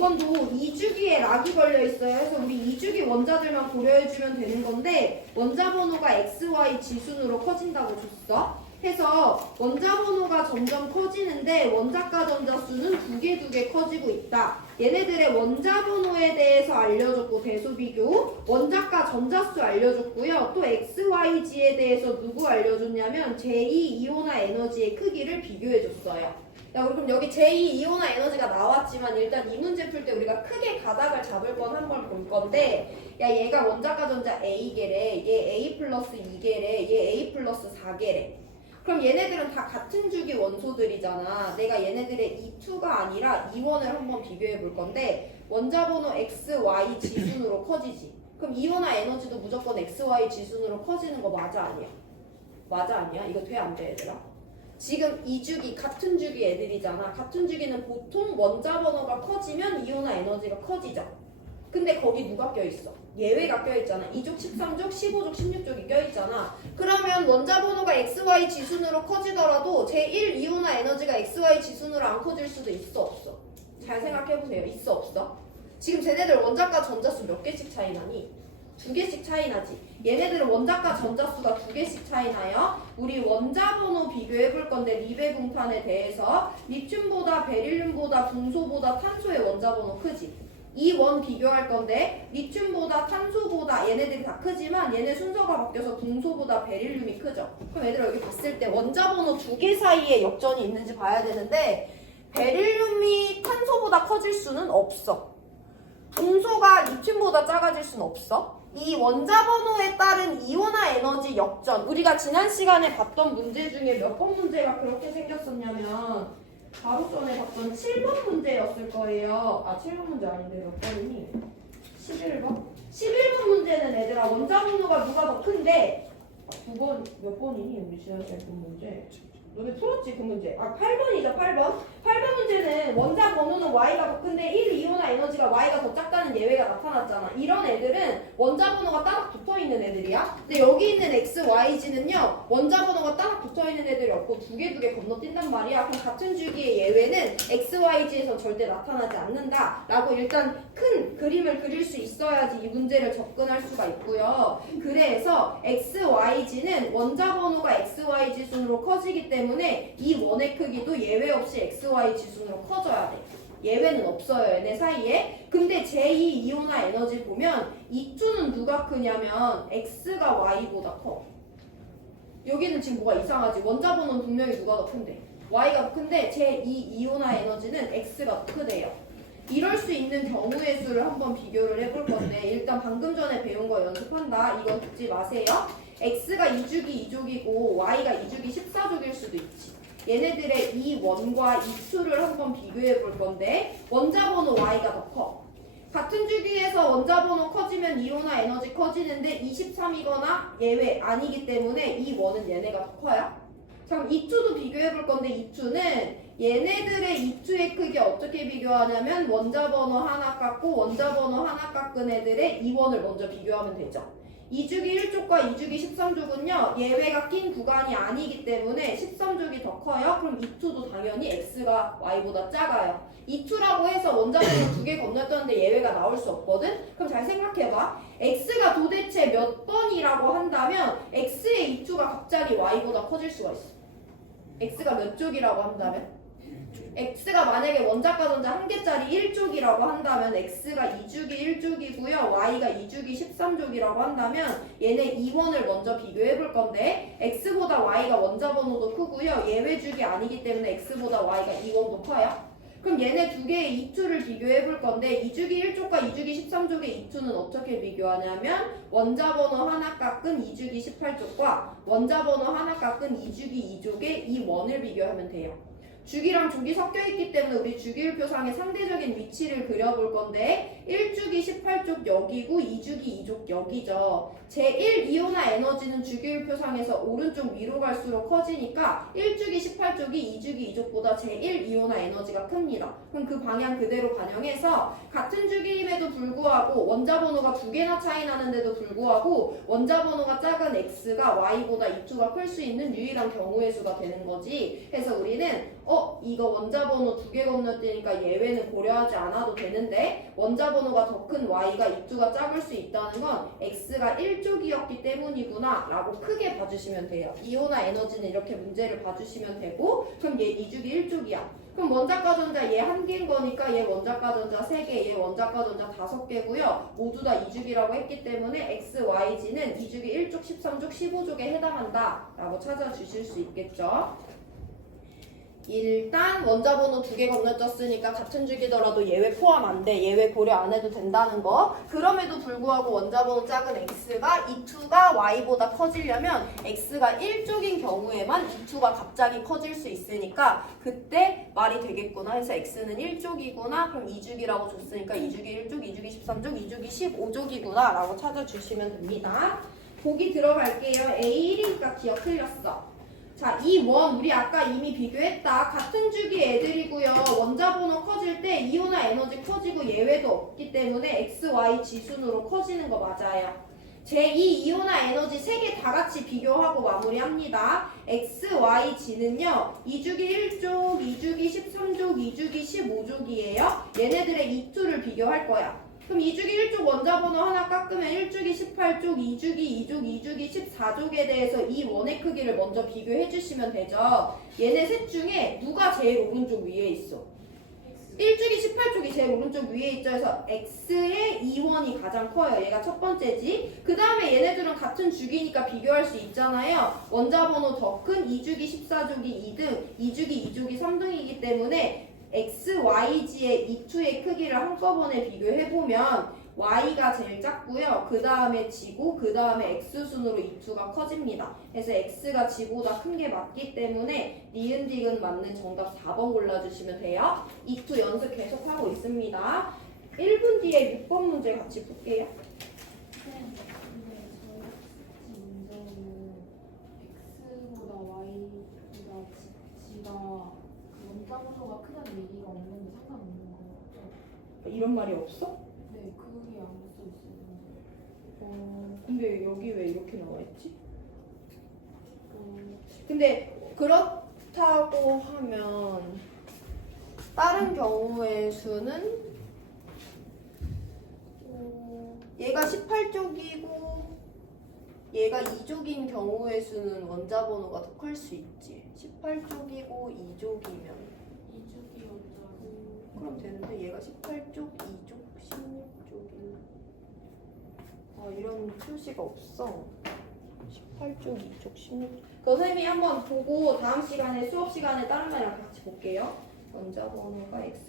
요번도 2주기에 락이 걸려 있어요. 그래서 우리 2주기 원자들만 고려해주면 되는 건데 원자 번호가 XY 지순으로 커진다고 줬어. 해서 원자 번호가 점점 커지는데 원자가 전자수는 두 개 커지고 있다. 얘네들의 원자 번호에 대해서 알려줬고 대소 비교, 원자가 전자수 알려줬고요. 또 XYG에 대해서 누구 알려줬냐면 제2이온화 에너지의 크기를 비교해줬어요. 자, 그럼 여기 제2이온화 에너지가 나왔지만 일단 이 문제 풀 때 우리가 크게 가닥을 잡을 건 한 번 볼 건데 야 얘가 원자가 전자 A개래, 얘 A 플러스 2개래, 얘 A 플러스 4개래. 그럼 얘네들은 다 같은 주기 원소들이잖아. 내가 얘네들의 2,2가 아니라 2원을 한번 비교해 볼 건데 원자 번호 XY 지순으로 커지지. 그럼 이온화 에너지도 무조건 XY 지순으로 커지는 거 맞아 아니야? 맞아 아니야? 이거 돼 안 돼 얘들아? 지금 이 주기 같은 주기 애들이잖아. 같은 주기는 보통 원자 번호가 커지면 이온화 에너지가 커지죠. 근데 거기 누가 껴있어? 예외가 껴있잖아. 2족, 13족, 15족, 16족이 껴있잖아. 그러면 원자 번호가 XY 지순으로 커지더라도 제1이온화 에너지가 XY 지순으로 안 커질 수도 있어 없어? 잘 생각해보세요. 있어 없어? 지금 쟤네들 원자과 전자수 몇 개씩 차이 나니? 2개씩 차이 나지. 얘네들은 원자과 전자수가 2개씩 차이 나요. 우리 원자 번호 비교해 볼 건데 리베 분판에 대해서 리튬보다 베릴륨보다 붕소보다 탄소의 원자 번호 크지. 이 원 비교할 건데 리튬보다 탄소보다 얘네들이 다 크지만 얘네 순서가 바뀌어서 붕소보다 베릴륨이 크죠. 그럼 얘들아 여기 봤을 때 원자 번호 2개 사이에 역전이 있는지 봐야 되는데 베릴륨이 탄소보다 커질 수는 없어. 붕소가 리튬보다 작아질 수는 없어. 이 원자 번호에 따른 이온화 에너지 역전, 우리가 지난 시간에 봤던 문제 중에 몇 번 문제가 그렇게 생겼었냐면 바로 전에 봤던 7번 문제였을 거예요. 아 7번 문제 아닌데 몇 번이니? 11번? 11번 문제는 얘들아 원자 번호가 누가 더 큰데 9번 몇 번이니? 우리 지난 시간에 본 문제 너네 풀었지 그 문제. 아 8번이죠 8번. 8번 문제는 원자 번호는 Y가 더 큰데 1이온화 에너지가 Y가 더 작다는 예외가 나타났잖아. 이런 애들은 원자 번호가 따rak 붙어있는 애들이야. 근데 여기 있는 X, YG는요 원자 번호가 따rak 붙어있는 애들이 없고 두 개 건너뛴단 말이야. 그럼 같은 주기의 예외는 X, YG에서 절대 나타나지 않는다 라고 일단 큰 그림을 그릴 수 있어야지 이 문제를 접근할 수가 있고요. 그래서 X, YG는 원자 번호가 X, YG 순으로 커지기 때문에 이 원의 크기도 예외 없이 XY 지순으로 커져야 돼. 예외는 없어요 얘네 사이에. 근데 제2이온화 에너지 보면 이2는 누가 크냐면 X가 Y보다 커. 여기는 지금 뭐가 이상하지? 원자 번호는 분명히 누가 더 큰데 Y가 더 큰데 제2이온화 에너지는 X가 더 크대요. 이럴 수 있는 경우의 수를 한번 비교를 해볼 건데 일단 방금 전에 배운 거 연습한다. 이건 듣지 마세요. X가 2주기 2족이고 Y가 2주기 14족일 수도 있지. 얘네들의 이 원과 이 수를 한번 비교해 볼 건데 원자 번호 Y가 더 커. 같은 주기에서 원자 번호 커지면 이온화 에너지 커지는데 23이거나 예외 아니기 때문에 이 원은 얘네가 더 커요. 그럼 이2도 비교해 볼 건데 이2는 얘네들의 이2의 크기 어떻게 비교하냐면 원자 번호 하나 깎고 원자 번호 하나 깎은 애들의 이원을 먼저 비교하면 되죠. 2주기 1족과 2주기 13족은요 예외가 낀 구간이 아니기 때문에 13족이 더 커요. 그럼 2,2도 당연히 X가 Y보다 작아요. 2,2라고 해서 원자 번호 2개 건너뛰었는데 예외가 나올 수 없거든? 그럼 잘 생각해봐. X가 도대체 몇 번이라고 한다면 X의 2,2가 갑자기 Y보다 커질 수가 있어. X가 몇 족이라고 한다면? X가 만약에 원자과 전자 1개짜리 1족이라고 한다면 X가 2주기 1족이고요. Y가 2주기 13족이라고 한다면 얘네 2원을 먼저 비교해 볼 건데 X보다 Y가 원자 번호도 크고요. 예외 주기 아니기 때문에 X보다 Y가 2원도 커요. 그럼 얘네 두 개의 2,2를 비교해 볼 건데 2주기 1족과 2주기 13족의 2,2는 어떻게 비교하냐면 원자 번호 하나 깎은 2주기 18족과 원자 번호 하나 깎은 2주기 2족의 이 원을 비교하면 돼요. 주기랑 족이 섞여있기 때문에 우리 주기율표상의 상대적인 위치를 그려볼 건데 1주기 18족 여기고 2주기 2족 여기죠. 제1이온화 에너지는 주기율표상에서 오른쪽 위로 갈수록 커지니까 1주기 18족이 2주기 2족보다 제1이온화 에너지가 큽니다. 그럼 그 방향 그대로 반영해서 같은 주기임에도 불구하고 원자 번호가 2개나 차이 나는데도 불구하고 원자 번호가 작은 X가 Y보다 2,2가 클 수 있는 유일한 경우의 수가 되는 거지. 그래서 우리는 이거 원자번호 2개 건너뛰니까 예외는 고려하지 않아도 되는데 원자번호가 더 큰 y가 2가 작을 수 있다는 건 x가 1족이었기 때문이구나 라고 크게 봐주시면 돼요. 이온화 에너지는 이렇게 문제를 봐주시면 되고 그럼 얘 2주기 1족이야. 그럼 원자과 전자 얘 1개인 거니까 얘 원자과 전자 3개, 얘 원자과 전자 5개고요. 모두 다 2주기라고 했기 때문에 x, y, g는 2주기 1족, 13족, 15족에 해당한다 라고 찾아주실 수 있겠죠. 일단 원자번호 2개 건너뛰었으니까 같은 주기더라도 예외 포함 안 돼. 예외 고려 안 해도 된다는 거. 그럼에도 불구하고 원자번호 작은 x가 E2가 y보다 커지려면 x가 1쪽인 경우에만 E2가 갑자기 커질 수 있으니까 그때 말이 되겠구나 해서 x는 1쪽이구나. 그럼 2주기라고 줬으니까 2주기 1쪽, 2주기 13쪽, 2주기 15족이구나 라고 찾아주시면 됩니다. 보기 들어갈게요. A1이니까 기억 틀렸어. 자, 이 원 우리 아까 이미 비교했다. 같은 주기 애들이고요. 원자번호 커질 때 이온화 에너지 커지고 예외도 없기 때문에 x, y 지순으로 커지는 거 맞아요. 제2 이온화 에너지 3개 다 같이 비교하고 마무리합니다. x, y, g는요. 2주기 1족, 2주기 13족, 2주기 15족이에요. 얘네들의 E2를 비교할 거야. 그럼 2주기 1족 원자번호 하나 깎으면 1주기 18족, 2주기 2족, 2주기 14족에 대해서 이 원의 크기를 먼저 비교해 주시면 되죠. 얘네 셋 중에 누가 제일 오른쪽 위에 있어? 1주기 18쪽이 제일 오른쪽 위에 있죠. 그래서 x의 2원이 가장 커요. 얘가 첫 번째지. 그 다음에 얘네들은 같은 주기니까 비교할 수 있잖아요. 원자번호 더 큰 2주기 14족이 2등, 2주기 2족이 3등이기 때문에 x, y, g의 E2의 크기를 한꺼번에 비교해보면 y가 제일 작고요. 그 다음에 g고 그 다음에 x순으로 E2가 커집니다. 그래서 x가 g보다 큰 게 맞기 때문에 니은디귿 맞는 정답 4번 골라주시면 돼요. E2 연습 계속하고 있습니다. 1분 뒤에 6번 문제 같이 볼게요. x보다 y보다 g가 원자번호가 크다는 얘기가 없는데 상관없는 거죠? 이런 말이 없어? 네, 그게 안 써 있어요. 근데 여기 왜 이렇게 나와있지? 근데 그렇다고 하면 다른 경우의 수는 얘가 18쪽이고 얘가 2족인 경우의 수는 원자번호가 더 클 수 있지. 18쪽이고 2족이면 2주기 원자. 그럼 되는데 얘가 18쪽, 2족, 16쪽이면 이런 표시가 없어. 18쪽, 2쪽, 16쪽. 그 선생님이 한번 보고 다음 시간에 수업 시간에 다른 애랑 같이 볼게요. 원자번호가 X